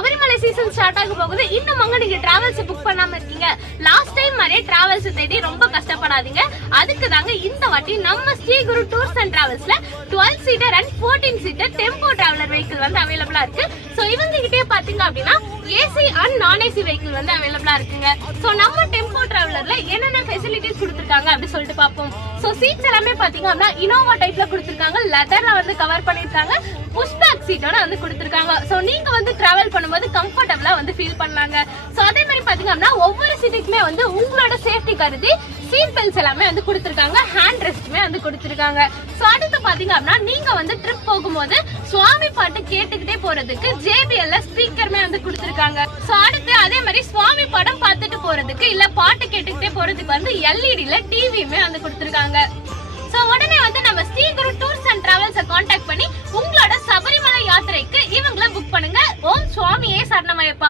Sabarimala season start ஆக போகுது. இன்னும் அங்க நீங்க டிராவல்ஸ் புக் பண்ணாம இருக்கீங்க, லாஸ்ட் டைம் மாதிரியே டிராவல்ஸ் தேடி ரொம்ப கஷ்டப்படாதீங்க. அதுக்கு தாங்க இந்த வாட்டி நம்ம ஸ்ரீ குரு டூர்ஸ் அண்ட் டிராவல்ஸ்ல 12 seater and 14 seater tempo traveller vehicle வந்து அவைலபிளா இருக்கு. சோ இவங்க கிட்டே பாத்தீங்க அப்படின்னா AC and non AC vehicle வந்து அவைலபிளா இருக்குங்க. சோ நம்ம டெம்போ டிராவலர்ல என்னென்ன ஃபெசிலிட்டிஸ் கொடுத்திருக்காங்க அப்படி சொல்லிட்டு பாப்போம். சோ சீட்ஸ் எல்லாமே பாத்தீங்க அப்படின்னா இனோவா டைப்ல கொடுத்திருக்காங்க, லெதர்ல வந்து கவர் பண்ணிருக்காங்க, புஷ் பேக் சீட்டோட வந்து கொடுத்திருக்காங்க. சோ நீங்க வந்து டிராவல் பண்ணும்போது கம்ஃபர்டபிளா வந்து ஃபீல் பண்ணலாங்க. சோ அதே மாதிரி பாத்தீங்க அப்படின்னா ஒவ்வொரு சீட்டுக்குமே வந்து உங்களோட சேஃப்டி கருதி சீட் பெல்ட்ஸ் எல்லாமே வந்து கொடுத்திருக்காங்க, ஹேண்ட் ரெஸ்ட்மே வந்து கொடுத்திருக்காங்க. சோ அடுத்து பாத்தீங்க அப்படின்னா நீங்க வந்து ட்ரிப் போகும்போது சுவாமி பாட்டு கேட்டுக்கிட்டே போறதுக்கு JBL ஸ்பீக்கர்மே வந்து கொடுத்திருக்காங்க. சோ அடுத்து அதே மாதிரி சுவாமி படம் பார்த்துட்டு போறதுக்கு இல்ல பாட்டு கேட்டுக்கிட்டே போறதுக்கு வந்து LED டிவியுமே வந்து கொடுத்திருக்காங்க. சோ உடனே வந்து நம்ம Shri Guru tours and டிராவல்ஸை contact பண்ணி உங்களோட சபரிமலை யாத்திரைக்கு இவங்களை புக் பண்ணுங்க. ஓம் சுவாமியே சரணமய்யப்பா.